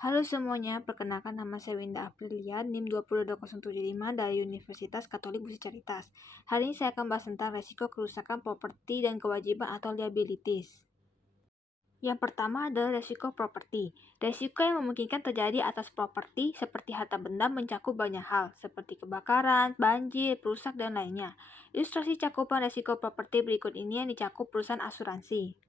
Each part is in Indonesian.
Halo semuanya, perkenalkan nama saya Winda Aprilia, NIM 2020075 dari Universitas Katolik Bukit Caritas. Hari ini saya akan bahas tentang resiko kerusakan properti dan kewajiban atau liabilities. Yang pertama adalah resiko properti. Resiko yang memungkinkan terjadi atas properti seperti harta benda mencakup banyak hal, seperti kebakaran, banjir, rusak, dan lainnya. Ilustrasi cakupan resiko properti berikut ini yang dicakup perusahaan asuransi.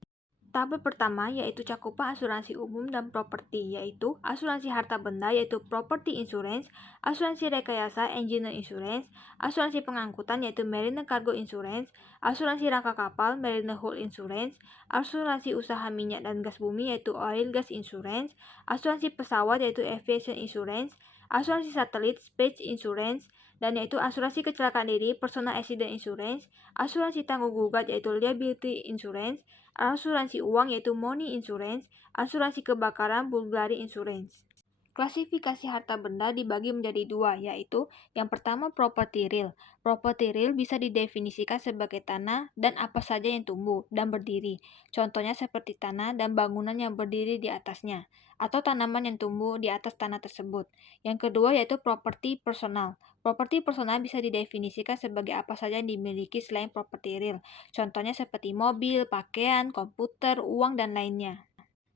Tabel pertama yaitu cakupan asuransi umum dan properti, yaitu asuransi harta benda yaitu property insurance, asuransi rekayasa engineer insurance, asuransi pengangkutan yaitu marine cargo insurance, asuransi rangka kapal marine hull insurance, asuransi usaha minyak dan gas bumi yaitu oil gas insurance, asuransi pesawat yaitu aviation insurance, asuransi satelit space insurance, dan yaitu asuransi kecelakaan diri personal accident insurance, asuransi tanggung gugat yaitu liability insurance, asuransi uang yaitu money insurance, asuransi kebakaran burglary insurance. Klasifikasi harta benda dibagi menjadi dua, yaitu yang pertama property real. Property real bisa didefinisikan sebagai tanah dan apa saja yang tumbuh dan berdiri. Contohnya seperti tanah dan bangunan yang berdiri di atasnya, atau tanaman yang tumbuh di atas tanah tersebut. Yang kedua yaitu property personal. Properti personal bisa didefinisikan sebagai apa saja yang dimiliki selain property real. Contohnya seperti mobil, pakaian, komputer, uang, dan lainnya.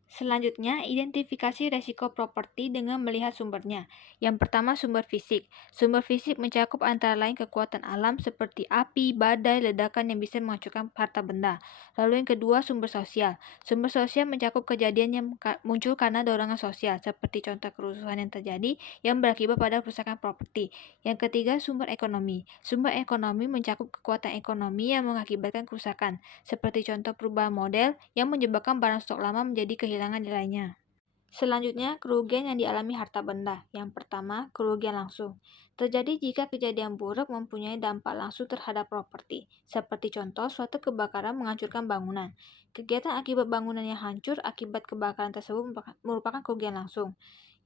Selanjutnya, identifikasi resiko properti dengan melihat sumbernya. Yang pertama, sumber fisik. Sumber fisik mencakup antara lain kekuatan alam seperti api, badai, ledakan yang bisa menghancurkan harta benda. Lalu yang kedua, sumber sosial. Sumber sosial mencakup kejadian yang muncul karena dorongan sosial, seperti contoh kerusuhan yang terjadi yang berakibat pada kerusakan properti. Yang ketiga, sumber ekonomi. Sumber ekonomi mencakup kekuatan ekonomi yang mengakibatkan kerusakan, seperti contoh perubahan model yang menyebabkan barang stok lama menjadi kehilangan nilainya. Selanjutnya, kerugian yang dialami harta benda. Yang pertama, kerugian langsung. Terjadi jika kejadian buruk mempunyai dampak langsung terhadap properti, seperti contoh suatu kebakaran menghancurkan bangunan. Kegiatan akibat bangunan yang hancur akibat kebakaran tersebut merupakan kerugian langsung.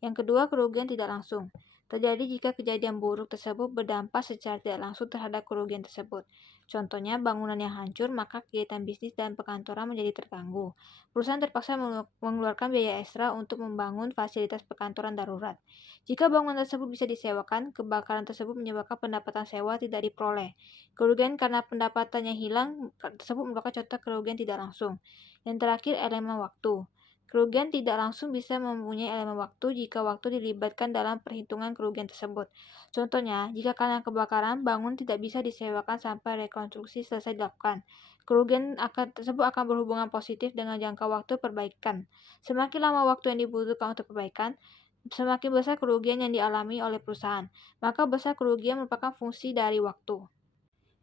Yang kedua, kerugian tidak langsung. Terjadi jika kejadian buruk tersebut berdampak secara tidak langsung terhadap kerugian tersebut. Contohnya, bangunan yang hancur, maka kegiatan bisnis dan perkantoran menjadi terganggu. Perusahaan terpaksa mengeluarkan biaya ekstra untuk membangun fasilitas perkantoran darurat. Jika bangunan tersebut bisa disewakan, kebakaran tersebut menyebabkan pendapatan sewa tidak diperoleh. Kerugian karena pendapatannya hilang tersebut merupakan contoh kerugian tidak langsung. Yang terakhir, elemen waktu. Kerugian tidak langsung bisa mempunyai elemen waktu jika waktu dilibatkan dalam perhitungan kerugian tersebut. Contohnya, jika karena kebakaran, bangun tidak bisa disewakan sampai rekonstruksi selesai dilakukan. Kerugian tersebut akan berhubungan positif dengan jangka waktu perbaikan. Semakin lama waktu yang dibutuhkan untuk perbaikan, semakin besar kerugian yang dialami oleh perusahaan. Maka besar kerugian merupakan fungsi dari waktu.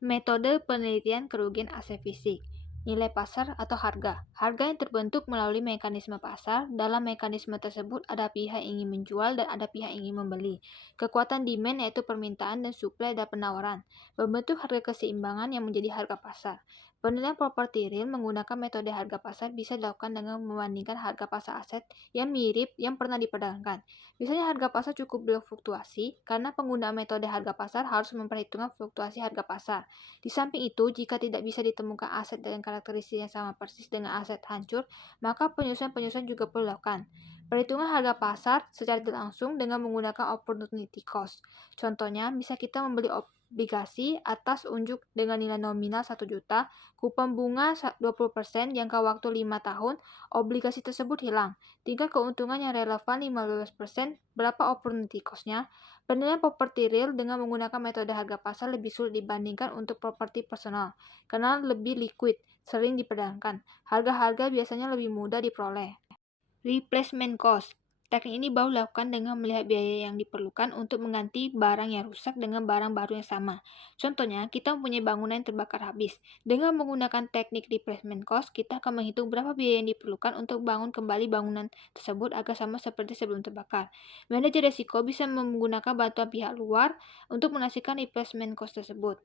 Metode penelitian kerugian aset fisik. Nilai pasar atau harga. Harga yang terbentuk melalui mekanisme pasar. Dalam mekanisme tersebut ada pihak yang ingin menjual dan ada pihak yang ingin membeli. Kekuatan demand yaitu permintaan dan supply dan penawaran. Membentuk harga keseimbangan yang menjadi harga pasar. Penilaian properti real menggunakan metode harga pasar bisa dilakukan dengan membandingkan harga pasar aset yang mirip yang pernah diperdagangkan. Biasanya harga pasar cukup berfluktuasi karena penggunaan metode harga pasar harus memperhitungkan fluktuasi harga pasar. Di samping itu, jika tidak bisa ditemukan aset dengan karakteristik yang sama persis dengan aset hancur, maka penyusunan-penyusunan juga perlu dilakukan. Perhitungan harga pasar secara tidak langsung dengan menggunakan opportunity cost. Contohnya, bisa kita membeli obligasi atas unjuk dengan nilai nominal 1 juta, kupon bunga 20%, jangka waktu 5 tahun, obligasi tersebut hilang. Tingkat keuntungan yang relevan 15%, berapa opportunity cost-nya? Penilaian properti real dengan menggunakan metode harga pasar lebih sulit dibandingkan untuk properti personal, karena lebih liquid, sering diperdagangkan. Harga-harga biasanya lebih mudah diperoleh. Replacement cost. Teknik ini baru dilakukan dengan melihat biaya yang diperlukan untuk mengganti barang yang rusak dengan barang baru yang sama. Contohnya, kita mempunyai bangunan yang terbakar habis. Dengan menggunakan teknik replacement cost, kita akan menghitung berapa biaya yang diperlukan untuk bangun kembali bangunan tersebut agar sama seperti sebelum terbakar. Manajer risiko bisa menggunakan bantuan pihak luar untuk menasihkan replacement cost tersebut.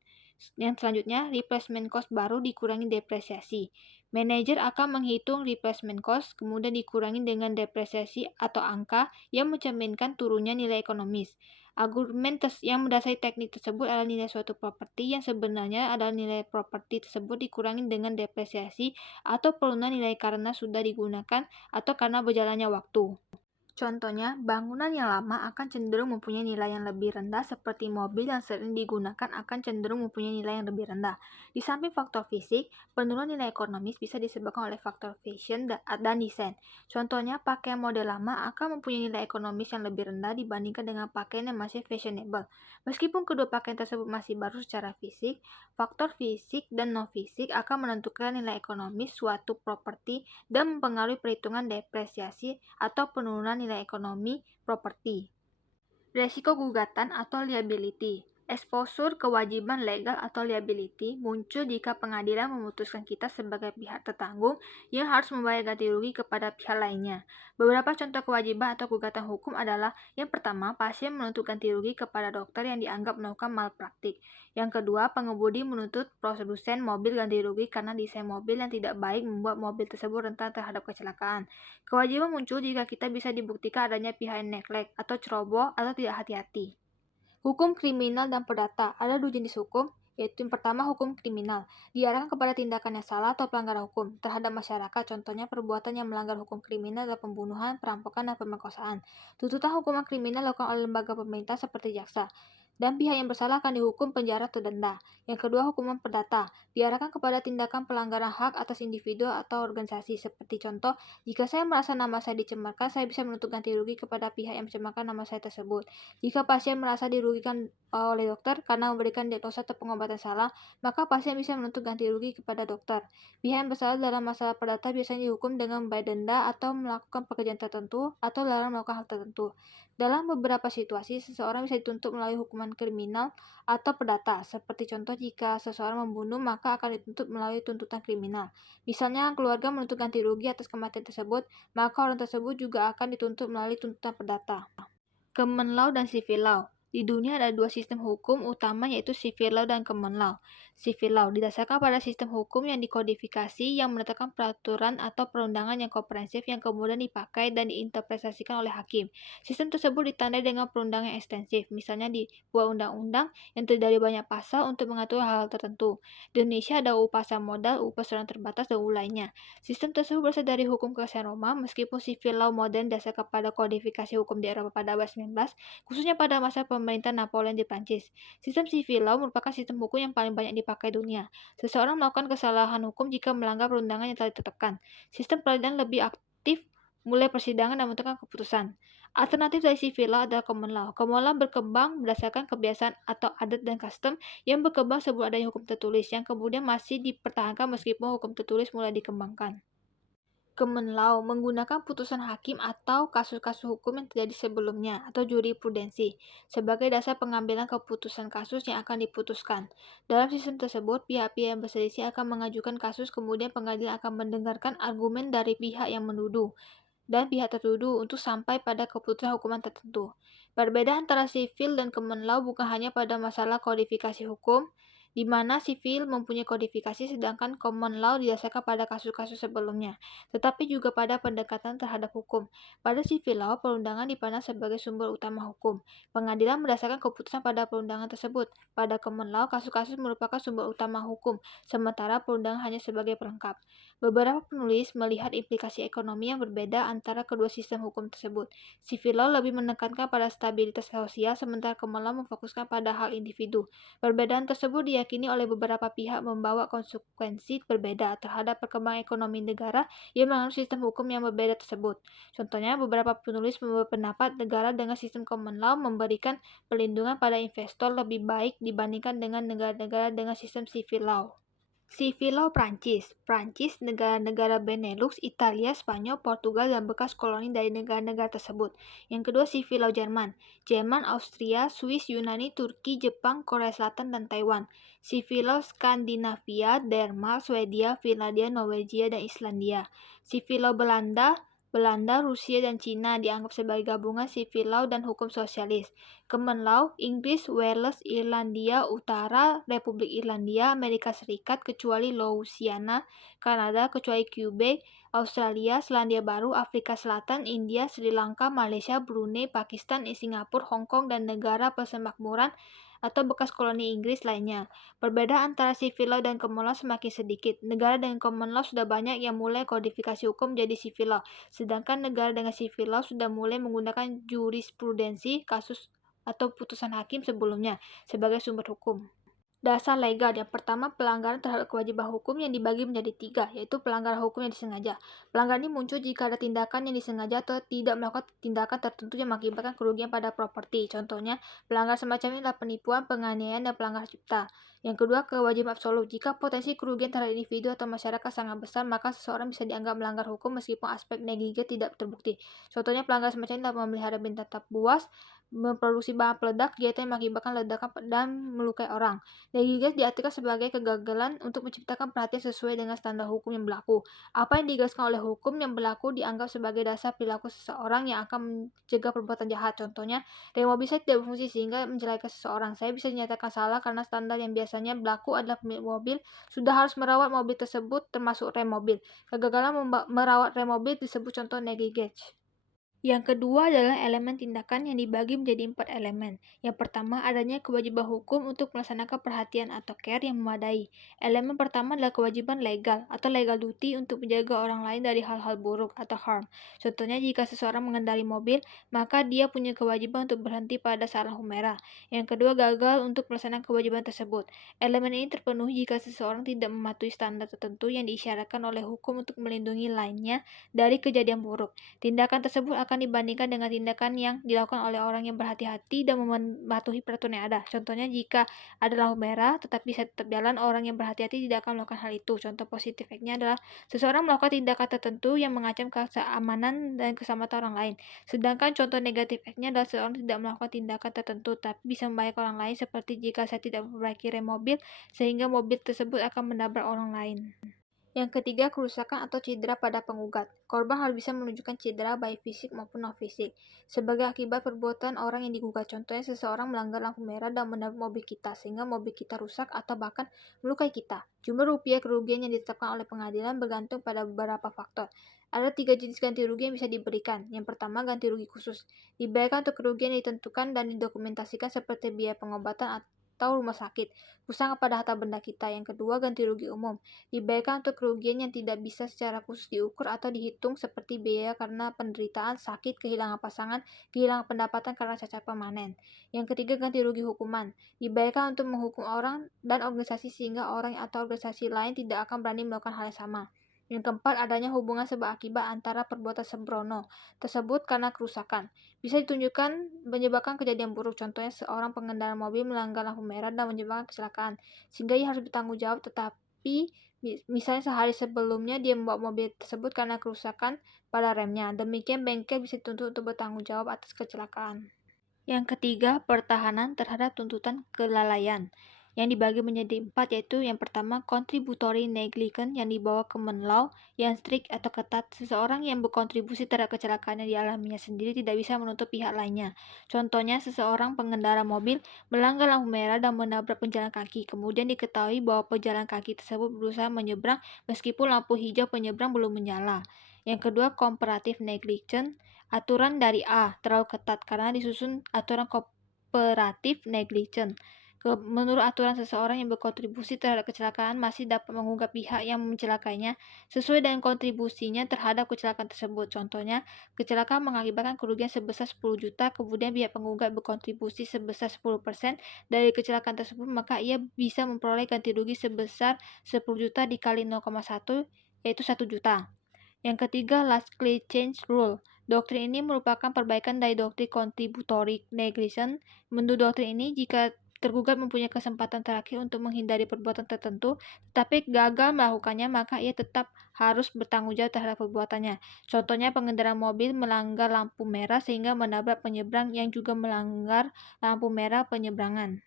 Yang selanjutnya, replacement cost baru dikurangi depresiasi. Manajer akan menghitung replacement cost, kemudian dikurangi dengan depresiasi atau angka yang mencerminkan turunnya nilai ekonomis. Argumen yang mendasari teknik tersebut adalah nilai suatu properti yang sebenarnya adalah nilai properti tersebut dikurangi dengan depresiasi atau penurunan nilai karena sudah digunakan atau karena berjalannya waktu. Contohnya, bangunan yang lama akan cenderung mempunyai nilai yang lebih rendah, seperti mobil yang sering digunakan akan cenderung mempunyai nilai yang lebih rendah. Di samping faktor fisik, penurunan nilai ekonomis bisa disebabkan oleh faktor fashion dan desain. Contohnya, pakaian model lama akan mempunyai nilai ekonomis yang lebih rendah dibandingkan dengan pakaian yang masih fashionable. Meskipun kedua pakaian tersebut masih baru secara fisik, faktor fisik dan non-fisik akan menentukan nilai ekonomis suatu properti dan mempengaruhi perhitungan depresiasi atau penurunan nilai ekonomi properti. Resiko gugatan atau liability. Exposure kewajiban legal atau liability muncul jika pengadilan memutuskan kita sebagai pihak tertanggung yang harus membayar ganti rugi kepada pihak lainnya. Beberapa contoh kewajiban atau gugatan hukum adalah: yang pertama, pasien menuntut ganti rugi kepada dokter yang dianggap melakukan malpraktik. Yang kedua, pengemudi menuntut produsen mobil ganti rugi karena desain mobil yang tidak baik membuat mobil tersebut rentan terhadap kecelakaan. Kewajiban muncul jika kita bisa dibuktikan adanya pihak yang neglect atau ceroboh atau tidak hati-hati. Hukum kriminal dan perdata. Ada dua jenis hukum, yaitu yang pertama hukum kriminal, diarahkan kepada tindakan yang salah atau pelanggaran hukum terhadap masyarakat. Contohnya perbuatan yang melanggar hukum kriminal adalah pembunuhan, perampokan, dan pemerkosaan. Tuntutan hukuman kriminal dilakukan oleh lembaga pemerintah seperti jaksa, dan pihak yang bersalah akan dihukum penjara atau denda. Yang kedua, hukuman perdata, diarahkan kepada tindakan pelanggaran hak atas individu atau organisasi. Seperti contoh, jika saya merasa nama saya dicemarkan, saya bisa menuntut ganti rugi kepada pihak yang mencemarkan nama saya tersebut. Jika pasien merasa dirugikan oleh dokter karena memberikan diagnosa atau pengobatan salah, maka pasien bisa menuntut ganti rugi kepada dokter. Pihak yang bersalah dalam masalah perdata biasanya dihukum dengan membayar denda atau melakukan pekerjaan tertentu atau dilarang melakukan hal tertentu. Dalam beberapa situasi, seseorang bisa dituntut melalui hukuman kriminal atau perdata. Seperti contoh, jika seseorang membunuh, maka akan dituntut melalui tuntutan kriminal. Misalnya, keluarga menuntut ganti rugi atas kematian tersebut, maka orang tersebut juga akan dituntut melalui tuntutan perdata. Common law dan civil law. Di dunia ada dua sistem hukum utama, yaitu civil law dan common law. Civil law didasarkan pada sistem hukum yang dikodifikasi yang menetapkan peraturan atau perundangan yang komprehensif yang kemudian dipakai dan diinterpretasikan oleh hakim. Sistem tersebut ditandai dengan perundangan yang ekstensif, misalnya dibuat undang-undang yang terdiri dari banyak pasal untuk mengatur hal-hal tertentu. Di Indonesia ada UU Pasar Modal, UU Perseroan Terbatas, dan UU lainnya. Sistem tersebut berasal dari hukum kerajaan Roma, meskipun civil law modern didasarkan pada kodifikasi hukum di Eropa pada abad 19, khususnya pada masa pemerintahan Napoleon di Prancis. Sistem civil law merupakan sistem hukum yang paling banyak dipakai dunia. Seseorang melakukan kesalahan hukum jika melanggar perundangan yang telah ditetapkan. Sistem peradilan lebih aktif mulai persidangan dan menentukan keputusan. Alternatif dari civil law adalah common law. Common law berkembang berdasarkan kebiasaan atau adat dan custom yang berkembang sebelum adanya hukum tertulis, yang kemudian masih dipertahankan meskipun hukum tertulis mulai dikembangkan. Common law menggunakan putusan hakim atau kasus-kasus hukum yang terjadi sebelumnya atau jurisprudensi sebagai dasar pengambilan keputusan kasus yang akan diputuskan. Dalam sistem tersebut, pihak-pihak yang berselisih akan mengajukan kasus, kemudian pengadilan akan mendengarkan argumen dari pihak yang menuduh dan pihak tertuduh untuk sampai pada keputusan hukuman tertentu. Perbedaan antara civil dan common law bukan hanya pada masalah kodifikasi hukum, di mana civil mempunyai kodifikasi sedangkan common law didasarkan pada kasus-kasus sebelumnya, tetapi juga pada pendekatan terhadap hukum. Pada civil law, perundangan dipandang sebagai sumber utama hukum. Pengadilan berdasarkan keputusan pada perundangan tersebut. Pada common law, kasus-kasus merupakan sumber utama hukum, sementara perundangan hanya sebagai pelengkap. Beberapa penulis melihat implikasi ekonomi yang berbeda antara kedua sistem hukum tersebut. Civil law lebih menekankan pada stabilitas sosial, sementara common law memfokuskan pada hak individu. Perbedaan tersebut diyakini oleh beberapa pihak membawa konsekuensi berbeda terhadap perkembangan ekonomi negara yang menganut sistem hukum yang berbeda tersebut. Contohnya, beberapa penulis berpendapat negara dengan sistem common law memberikan perlindungan pada investor lebih baik dibandingkan dengan negara-negara dengan sistem civil law. Civil law Prancis. Prancis, negara-negara Benelux, Italia, Spanyol, Portugal, dan bekas koloni dari negara-negara tersebut. Yang kedua, civil law Jerman. Jerman, Austria, Swiss, Yunani, Turki, Jepang, Korea Selatan, dan Taiwan. Civil law Skandinavia, Denmark, Swedia, Finlandia, Norwegia, dan Islandia. Civil law Belanda, Rusia, dan Cina dianggap sebagai gabungan civil law dan hukum sosialis. Common law, Inggris, Wales, Irlandia Utara, Republik Irlandia, Amerika Serikat kecuali Louisiana, Kanada kecuali Quebec, Australia, Selandia Baru, Afrika Selatan, India, Sri Lanka, Malaysia, Brunei, Pakistan, Singapura, Hong Kong, dan negara persemakmuran atau bekas koloni Inggris lainnya. Perbedaan antara civil law dan common law semakin sedikit. Negara dengan common law sudah banyak yang mulai kodifikasi hukum jadi civil law, sedangkan negara dengan civil law sudah mulai menggunakan jurisprudensi kasus atau putusan hakim sebelumnya sebagai sumber hukum. Dasar legal yang pertama, pelanggaran terhadap kewajiban hukum yang dibagi menjadi 3, yaitu pelanggaran hukum yang disengaja. Pelanggaran ini muncul jika ada tindakan yang disengaja atau tidak melakukan tindakan tertentu yang mengakibatkan kerugian pada properti. Contohnya, pelanggaran semacam ini adalah penipuan, penganiayaan, dan pelanggaran cipta. Yang kedua, kewajiban absolut. Jika potensi kerugian terhadap individu atau masyarakat sangat besar, maka seseorang bisa dianggap melanggar hukum meskipun aspek negligent tidak terbukti. Contohnya, pelanggaran semacam ini adalah memelihara binatang tak buas, memproduksi bahan peledak, kegiatan yang mengakibatkan ledakan dan melukai orang. Negligence diartikan sebagai kegagalan untuk menciptakan perhatian sesuai dengan standar hukum yang berlaku. Apa yang digariskan oleh hukum yang berlaku dianggap sebagai dasar perilaku seseorang yang akan mencegah perbuatan jahat. Contohnya, rem mobil saya tidak berfungsi sehingga mencelakai seseorang. Saya bisa dinyatakan salah karena standar yang biasanya berlaku adalah pemilik mobil sudah harus merawat mobil tersebut termasuk rem mobil. Kegagalan merawat rem mobil disebut contoh negligence. Yang kedua adalah elemen tindakan yang dibagi menjadi 4 elemen. Yang pertama, adanya kewajiban hukum untuk melaksanakan perhatian atau care yang memadai. Elemen pertama adalah kewajiban legal atau legal duty untuk menjaga orang lain dari hal-hal buruk atau harm. Contohnya, jika seseorang mengendarai mobil, maka dia punya kewajiban untuk berhenti pada saat lampu merah. Yang kedua, gagal untuk melaksanakan kewajiban tersebut. Elemen ini terpenuhi jika seseorang tidak mematuhi standar tertentu yang diisyaratkan oleh hukum untuk melindungi lainnya dari kejadian buruk. Tindakan tersebut akan dibandingkan dengan tindakan yang dilakukan oleh orang yang berhati-hati dan mematuhi peraturan yang ada. Contohnya, jika ada lampu merah tetapi saya tetap jalan, orang yang berhati-hati tidak akan melakukan hal itu. Contoh positif efeknya adalah seseorang melakukan tindakan tertentu yang mengancam keamanan dan keselamatan orang lain. Sedangkan contoh negatif efeknya adalah seseorang tidak melakukan tindakan tertentu tapi bisa membahayakan orang lain, seperti jika saya tidak memperbaiki rem mobil sehingga mobil tersebut akan menabrak orang lain. Yang ketiga, kerusakan atau cedera pada penggugat. Korban harus bisa menunjukkan cedera baik fisik maupun non-fisik sebagai akibat perbuatan orang yang digugat. Contohnya, seseorang melanggar lampu merah dan menabrak mobil kita sehingga mobil kita rusak atau bahkan melukai kita. Jumlah rupiah kerugian yang ditetapkan oleh pengadilan bergantung pada beberapa faktor. Ada 3 jenis ganti rugi yang bisa diberikan. Yang pertama, ganti rugi khusus. Dibayarkan untuk kerugian yang ditentukan dan didokumentasikan seperti biaya pengobatan atau rumah sakit, kerusakan pada harta benda kita. Yang kedua, ganti rugi umum. Dibayarkan untuk kerugian yang tidak bisa secara khusus diukur atau dihitung seperti biaya karena penderitaan, sakit, kehilangan pasangan, kehilangan pendapatan karena cacat permanen. Yang ketiga, ganti rugi hukuman. Dibayarkan untuk menghukum orang dan organisasi sehingga orang atau organisasi lain tidak akan berani melakukan hal yang sama. Yang keempat, adanya hubungan sebab akibat antara perbuatan sembrono tersebut karena kerusakan. Bisa ditunjukkan menyebabkan kejadian buruk. Contohnya, seorang pengendara mobil melanggar lampu merah dan menyebabkan kecelakaan, sehingga ia harus bertanggung jawab, tetapi misalnya sehari sebelumnya dia membawa mobil tersebut karena kerusakan pada remnya. Demikian bengkel bisa dituntut untuk bertanggung jawab atas kecelakaan. Yang ketiga, pertahanan terhadap tuntutan kelalaian yang dibagi menjadi 4, yaitu yang pertama, contributory negligence yang dibawa common law yang strict atau ketat. Seseorang yang berkontribusi terhadap kecelakaan yang dialaminya sendiri tidak bisa menuntut pihak lainnya. Contohnya, seseorang pengendara mobil melanggar lampu merah dan menabrak pejalan kaki. Kemudian diketahui bahwa pejalan kaki tersebut berusaha menyeberang meskipun lampu hijau penyeberang belum menyala. Yang kedua, comparative negligence. Aturan dari A terlalu ketat karena disusun aturan comparative negligence. Menurut aturan, seseorang yang berkontribusi terhadap kecelakaan masih dapat menggugat pihak yang mencelakainya sesuai dengan kontribusinya terhadap kecelakaan tersebut. Contohnya, kecelakaan mengakibatkan kerugian sebesar 10 juta, kemudian pihak penggugat berkontribusi sebesar 10% dari kecelakaan tersebut, maka ia bisa memperoleh ganti rugi sebesar 10 juta dikali 0,1, yaitu 1 juta. Yang ketiga, Lastly Change Rule. Doktrin ini merupakan perbaikan dari doktrin contributory negligence. Menurut doktrin ini, jika tergugat mempunyai kesempatan terakhir untuk menghindari perbuatan tertentu, tetapi gagal melakukannya, maka ia tetap harus bertanggung jawab terhadap perbuatannya. Contohnya, pengendara mobil melanggar lampu merah sehingga menabrak penyeberang yang juga melanggar lampu merah penyeberangan.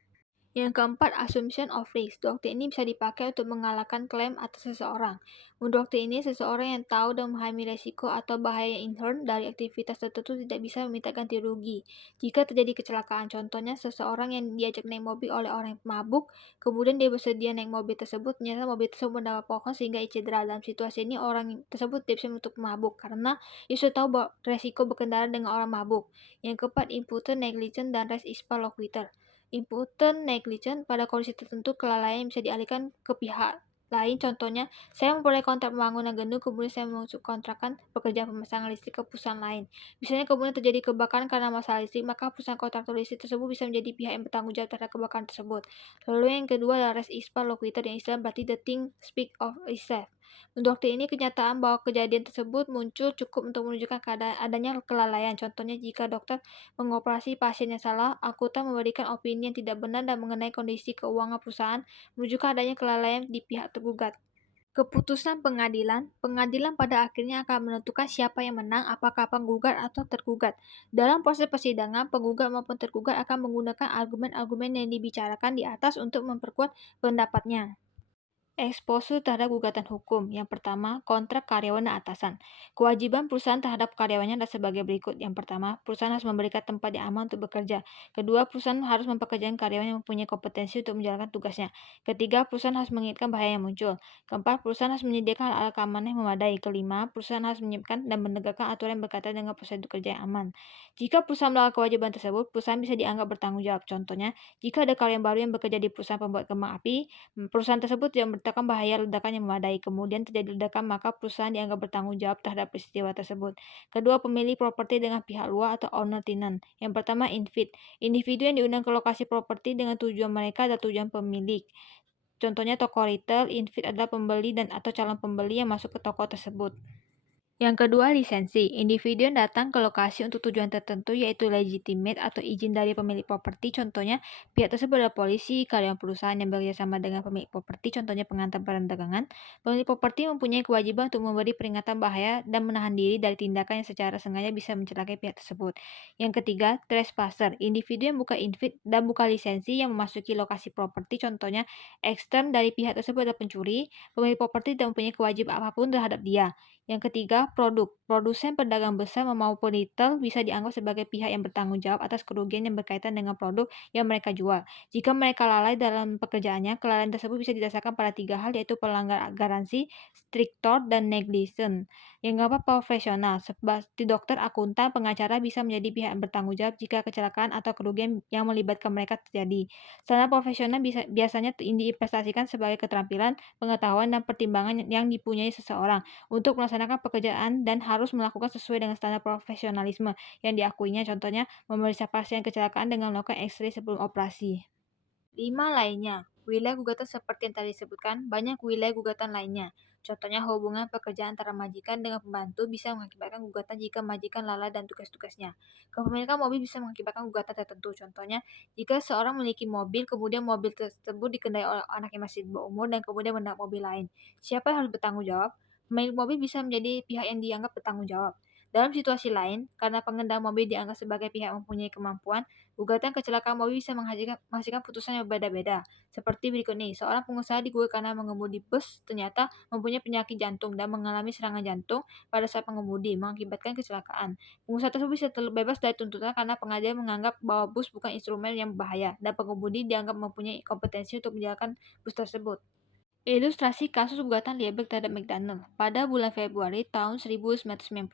Yang keempat, assumption of risk. Doktrin ini bisa dipakai untuk mengalahkan klaim atas seseorang. Menurut doktrin ini, seseorang yang tahu dan memahami resiko atau bahaya inherent dari aktivitas tertentu tidak bisa meminta ganti rugi jika terjadi kecelakaan. Contohnya, seseorang yang diajak naik mobil oleh orang yang mabuk, kemudian dia bersedia naik mobil tersebut, ternyata mobil tersebut menabrak pohon sehingga ia cedera. Dalam situasi ini, orang tersebut tidak bisa menutup mabuk karena ia sudah tahu resiko berkendara dengan orang mabuk. Yang keempat, imputed negligence dan res ipsa loquitur. Impotent negligence pada kondisi tertentu kelalaian yang bisa dialihkan ke pihak lain. Contohnya, saya memperoleh kontrak pembangunan gedung, kemudian saya kontrakkan pekerjaan pemasangan listrik ke perusahaan lain. Misalnya kemudian terjadi kebakaran karena masalah listrik, maka perusahaan kontraktor listrik tersebut bisa menjadi pihak yang bertanggung jawab terhadap kebakaran tersebut. Lalu yang kedua adalah res ipsa loquitur, yang istilah berarti the thing speak of itself. Menurut dokter ini, kenyataan bahwa kejadian tersebut muncul cukup untuk menunjukkan adanya kelalaian. Contohnya, jika dokter mengoperasi pasien yang salah, akuntan memberikan opini yang tidak benar dan mengenai kondisi keuangan perusahaan, menunjukkan adanya kelalaian di pihak tergugat. Keputusan pengadilan, pengadilan pada akhirnya akan menentukan siapa yang menang, apakah penggugat atau tergugat. Dalam proses persidangan, penggugat maupun tergugat akan menggunakan argumen-argumen yang dibicarakan di atas untuk memperkuat pendapatnya. Eksposur terhadap gugatan hukum. Yang pertama, kontrak karyawan dan atasan. Kewajiban perusahaan terhadap karyawannya adalah sebagai berikut. Yang pertama, perusahaan harus memberikan tempat yang aman untuk bekerja. Kedua, perusahaan harus mempekerjakan karyawan yang mempunyai kompetensi untuk menjalankan tugasnya. Ketiga, perusahaan harus mengingatkan bahaya yang muncul. Keempat, perusahaan harus menyediakan alat keamanan yang memadai. Kelima, perusahaan harus menyiapkan dan menegakkan aturan yang berkaitan dengan prosedur kerja yang aman. Jika perusahaan melanggar kewajiban tersebut, perusahaan bisa dianggap bertanggung jawab. Contohnya, jika ada karyawan baru yang bekerja di perusahaan pembuat kembang api, perusahaan tersebut tidak memberitakan bahaya ledakan yang memadai, kemudian terjadi ledakan, maka perusahaan dianggap bertanggung jawab terhadap peristiwa tersebut. Kedua, pemilik properti dengan pihak luar atau owner tenant. Yang pertama, individu yang diundang ke lokasi properti dengan tujuan mereka adalah tujuan pemilik. Contohnya toko retail, invite adalah pembeli dan atau calon pembeli yang masuk ke toko tersebut. Yang kedua, lisensi. Individu yang datang ke lokasi untuk tujuan tertentu, yaitu legitimate atau izin dari pemilik properti. Contohnya, pihak tersebut adalah polisi, karyawan perusahaan yang bekerjasama dengan pemilik properti, contohnya pengantar barang dagangan. Pemilik properti mempunyai kewajiban untuk memberi peringatan bahaya dan menahan diri dari tindakan yang secara sengaja bisa mencelakai pihak tersebut. Yang ketiga, trespasser. Individu yang bukan invite dan bukan lisensi yang memasuki lokasi properti, contohnya ekstrem dari pihak tersebut adalah pencuri. Pemilik properti tidak mempunyai kewajiban apapun terhadap dia. Yang ketiga, produk. Produsen, pedagang besar maupun retail bisa dianggap sebagai pihak yang bertanggung jawab atas kerugian yang berkaitan dengan produk yang mereka jual. Jika mereka lalai dalam pekerjaannya, kelalaian tersebut bisa didasarkan pada 3 hal, yaitu pelanggaran garansi, strictor, dan negligence. Yang keempat, profesional. Seperti dokter, akuntan, pengacara bisa menjadi pihak yang bertanggung jawab jika kecelakaan atau kerugian yang melibatkan mereka terjadi. Standar profesional biasanya diinvestasikan sebagai keterampilan, pengetahuan, dan pertimbangan yang dipunyai seseorang untuk melaksanakan pekerjaan dan harus melakukan sesuai dengan standar profesionalisme yang diakuinya, contohnya memeriksa pasien kecelakaan dengan melakukan X-ray sebelum operasi. 5 lainnya. Wilayah gugatan seperti yang tadi disebutkan, banyak wilayah gugatan lainnya. Contohnya, hubungan pekerjaan antara majikan dengan pembantu bisa mengakibatkan gugatan jika majikan lalai dan tugas-tugasnya. Kepemilikan mobil bisa mengakibatkan gugatan tertentu. Contohnya, jika seorang memiliki mobil, kemudian mobil tersebut dikendarai oleh anak yang masih berumur dan kemudian menabrak mobil lain. Siapa yang harus bertanggung jawab? Pemilik mobil bisa menjadi pihak yang dianggap bertanggung jawab. Dalam situasi lain, karena pengendara mobil dianggap sebagai pihak yang mempunyai kemampuan, gugatan kecelakaan mobil bisa menghasilkan putusan yang berbeda-beda. Seperti berikut nih, seorang pengusaha digugat karena mengemudi bus ternyata mempunyai penyakit jantung dan mengalami serangan jantung pada saat mengemudi, mengakibatkan kecelakaan. Pengusaha tersebut bisa terbebas dari tuntutan karena pengadilan menganggap bahwa bus bukan instrumen yang berbahaya dan pengemudi dianggap mempunyai kompetensi untuk menjalankan bus tersebut. Ilustrasi kasus gugatan Liebig terhadap McDonald. Pada bulan Februari tahun 1992,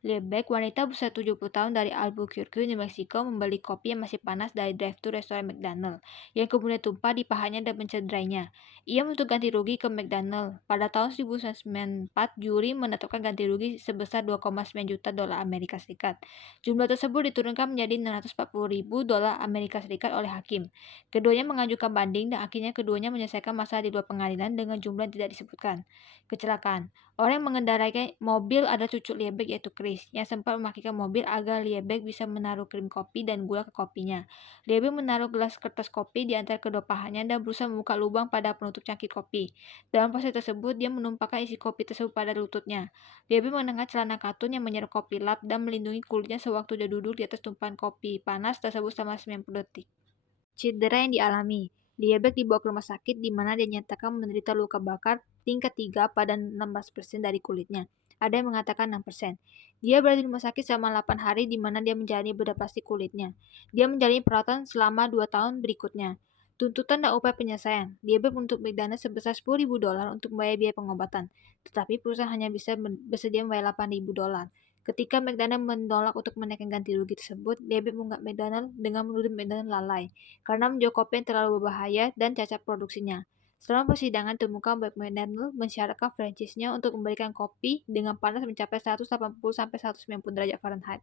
Liebig, wanita berusia 70 tahun dari Albuquerque, New Mexico, membeli kopi yang masih panas dari drive-thru restoran McDonald, yang kemudian tumpah di pahanya dan mencederainya. Ia menuntut ganti rugi ke McDonald. Pada tahun 1994, juri menetapkan ganti rugi sebesar 2,9 juta dolar Amerika Serikat. Jumlah tersebut diturunkan menjadi 640 ribu dolar Amerika Serikat oleh hakim. Keduanya mengajukan banding dan akhirnya keduanya menyelesaikan masalah di luar pengadilan dengan jumlah yang tidak disebutkan. Kecelakaan. Orang yang mengendarai mobil adalah cucu Liebig, yaitu Chris, yang sempat memakai mobil agar Liebig bisa menaruh krim kopi dan gula ke kopinya. Liebig menaruh gelas kertas kopi di antara kedua pahanya dan berusaha membuka lubang pada penutup cangkir kopi. Dalam proses tersebut, dia menumpahkan isi kopi tersebut pada lututnya. Liebig mengenakan celana katun yang menyerap kopi lap dan melindungi kulitnya sewaktu dia duduk di atas tumpahan kopi panas tersebut selama 90 detik. Cedera yang dialami. Liebig dibawa ke rumah sakit di mana dia dinyatakan menderita luka bakar tingkat 3 pada 16% dari kulitnya. Ada yang mengatakan 6%. Dia berada di rumah sakit selama 8 hari di mana dia menjalani bedah plastik kulitnya. Dia menjalani perawatan selama 2 tahun berikutnya. Tuntutan dan upaya penyelesaian. Liebig menuntut McDonald sebesar 10.000 dolar untuk membayar biaya pengobatan, tetapi perusahaan hanya bisa bersedia membayar 8.000 dolar. Ketika McDonald menolak untuk menaikkan ganti rugi tersebut, Liebig menganggap McDonald dengan menuduh McDonald lalai karena menjual kopi yang terlalu berbahaya dan cacat produksinya. Selama persidangan, temukan bahwa McDonald mensyaratkan franchise-nya untuk memberikan kopi dengan panas mencapai 180-190 derajat Fahrenheit.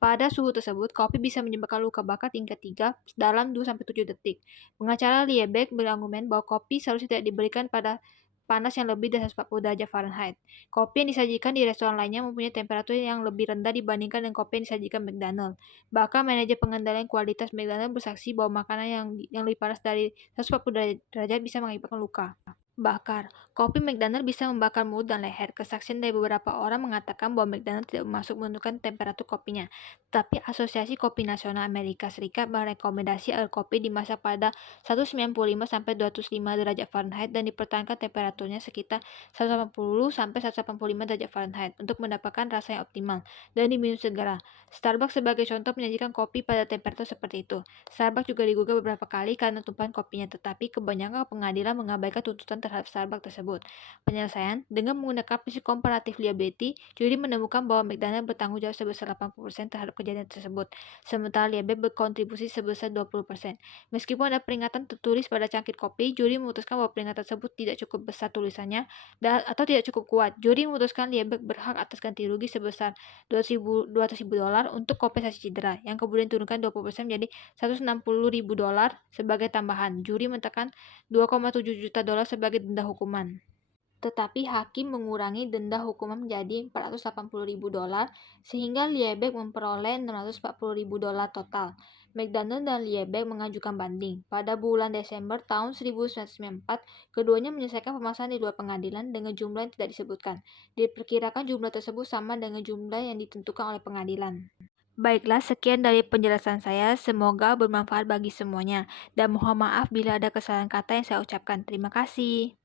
Pada suhu tersebut, kopi bisa menyebabkan luka bakar tingkat 3 dalam 2-7 detik. Pengacara Liebig berargumen bahwa kopi seharusnya tidak diberikan pada panas yang lebih dari 140 derajat Fahrenheit. Kopi yang disajikan di restoran lainnya mempunyai temperatur yang lebih rendah dibandingkan dengan kopi yang disajikan McDonald. Bahkan manajer pengendalian kualitas McDonald bersaksi bahwa makanan yang lebih panas dari 140 derajat bisa mengakibatkan luka bakar. Kopi McDonald bisa membakar mulut dan leher. Kesaksian dari beberapa orang mengatakan bahwa McDonald tidak masuk menentukan temperatur kopinya. Tapi Asosiasi Kopi Nasional Amerika Serikat merekomendasi agar kopi dimasak pada 195-205 derajat Fahrenheit dan dipertahankan temperaturnya sekitar 180-185 derajat Fahrenheit untuk mendapatkan rasa yang optimal dan diminum segera. Starbucks sebagai contoh menyajikan kopi pada temperatur seperti itu. Starbucks juga digugat beberapa kali karena tumpahan kopinya, tetapi kebanyakan pengadilan mengabaikan tuntutan terhadap Starbucks tersebut. Penyelesaian, dengan menggunakan prinsip comparative liability, juri menemukan bahwa McDonald bertanggung jawab sebesar 80% terhadap kejadian tersebut, sementara Liebig berkontribusi sebesar 20%. Meskipun ada peringatan tertulis pada cangkir kopi, juri memutuskan bahwa peringatan tersebut tidak cukup besar tulisannya atau tidak cukup kuat. Juri memutuskan Liebig berhak atas ganti rugi sebesar $200.000 untuk kompensasi cedera, yang kemudian diturunkan 20% menjadi $160.000 sebagai tambahan. Juri menetapkan $2,7 juta sebagai denda hukuman. Tetapi hakim mengurangi denda hukuman menjadi $480.000 sehingga Liebig memperoleh $640.000 total. McDonald dan Liebig mengajukan banding. Pada bulan Desember tahun 1994, keduanya menyelesaikan permasalahan di luar pengadilan dengan jumlah yang tidak disebutkan. Diperkirakan jumlah tersebut sama dengan jumlah yang ditentukan oleh pengadilan. Baiklah, sekian dari penjelasan saya. Semoga bermanfaat bagi semuanya. Dan mohon maaf bila ada kesalahan kata yang saya ucapkan. Terima kasih.